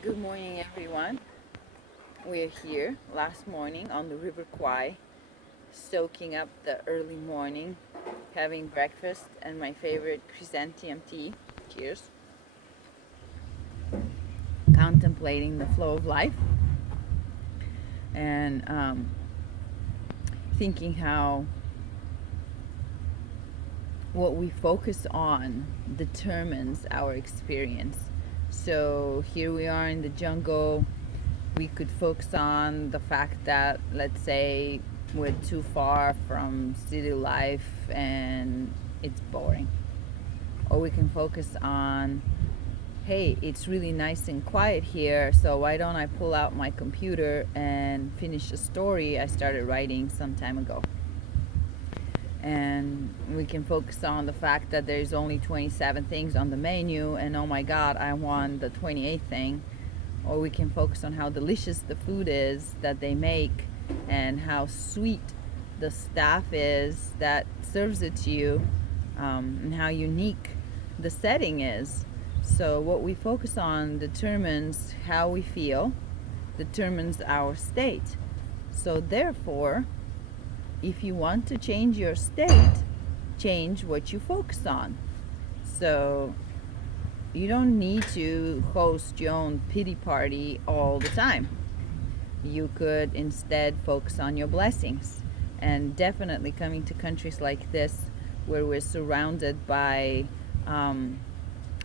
Good morning, everyone. We're here last morning on the River Kwai, soaking up the early morning, having breakfast and my favorite chrysanthemum tea. Cheers. Contemplating the flow of life and thinking how what we focus on determines our experience. So here we are in the jungle. We could focus on the fact that, let's say, we're too far from city life and it's boring. Or we can focus on, hey, it's really nice and quiet here, so why don't I pull out my computer and finish a story I started writing some time ago? And we can focus on the fact that there's only 27 things on the menu and oh my god, I want the 28th thing. Or we can focus on how delicious the food is that they make and how sweet the staff is that serves it to you, and how unique the setting is. So what we focus on determines how we feel, determines our state. So therefore, if you want to change your state, change what you focus on. So you don't need to host your own pity party all the time. You could instead focus on your blessings. And definitely coming to countries like this, where we're surrounded by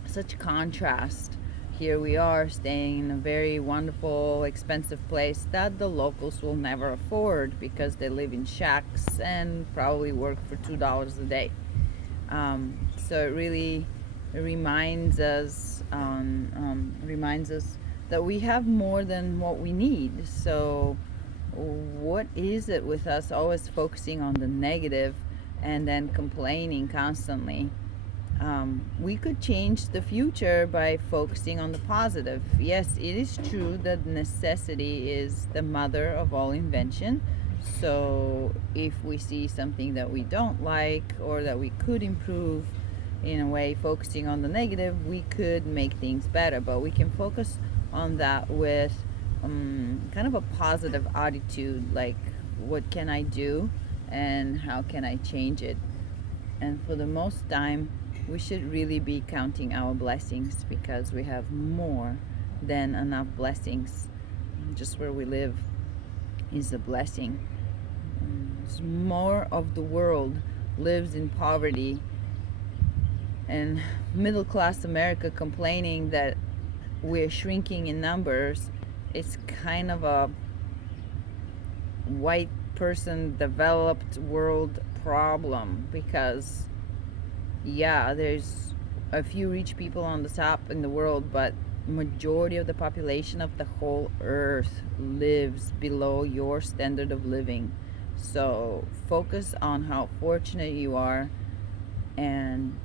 such contrast. Here we are staying in a very wonderful, expensive place that the locals will never afford because they live in shacks and probably work for $2 a day. So it really reminds us that we have more than what we need. So what is it with us always focusing on the negative and then complaining constantly? We could change the future by focusing on the positive. Yes, it is true that necessity is the mother of all invention. So if we see something that we don't like or that we could improve, in a way, focusing on the negative, we could make things better. But we can focus on that with kind of a positive attitude, like what can I do and how can I change it? And for the most time, we should really be counting our blessings because we have more than enough blessings. Just where we live is a blessing. More of the world lives in poverty, and middle class America complaining that we're shrinking in numbers. It's kind of a white person developed world problem because yeah, there's a few rich people on the top in the world, but majority of the population of the whole earth lives below your standard of living. So focus on how fortunate you are and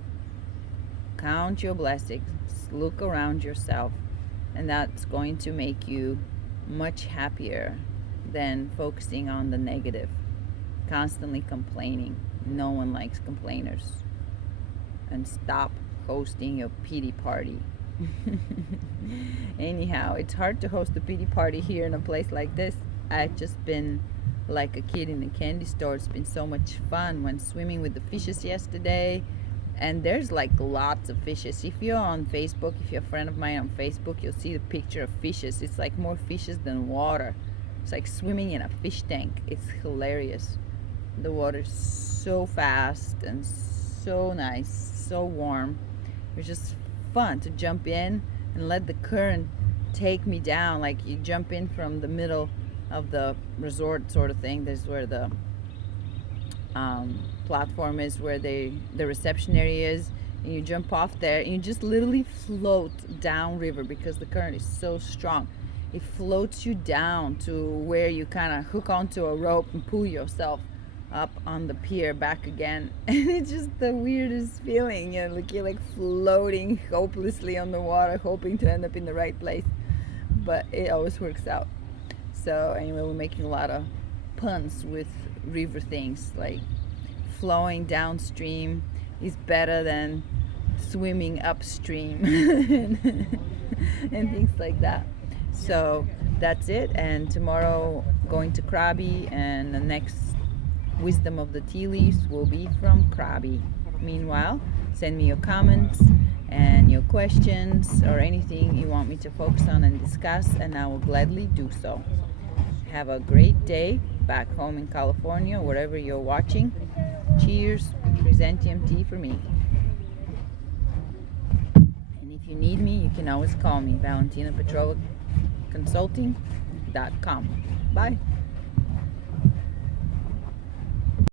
count your blessings, look around yourself, and that's going to make you much happier than focusing on the negative, constantly complaining. No one likes complainers. And stop hosting your pity party. Anyhow, it's hard to host a pity party here in a place like this. I've just been like a kid in a candy store. It's been so much fun. Went swimming with the fishes yesterday, and there's like lots of fishes. If you're on Facebook, if you're a friend of mine on Facebook, you'll see the picture of fishes. It's like more fishes than water. It's like swimming in a fish tank. It's hilarious. The water's so fast and so nice, so warm. It was just fun to jump in and let the current take me down. Like you jump in from the middle of the resort sort of thing. This is where the platform is, where the reception area is, and you jump off there and you just literally float down river because the current is so strong. It floats you down to where you kind of hook onto a rope and pull yourself up on the pier back again. And it's just the weirdest feeling, you know, like you're like floating hopelessly on the water, hoping to end up in the right place, but it always works out. So anyway, we're making a lot of puns with river things, like flowing downstream is better than swimming upstream and things like that. So that's it. And tomorrow going to Krabi, and the next wisdom of the tea leaves will be from Krabi. Meanwhile, send me your comments and your questions or anything you want me to focus on and discuss, and I will gladly do so. Have a great day back home in California, wherever you're watching. Cheers, Chrysanthemum tea for me. And if you need me, you can always call me, ValentinaPetrova Consulting.com. Bye.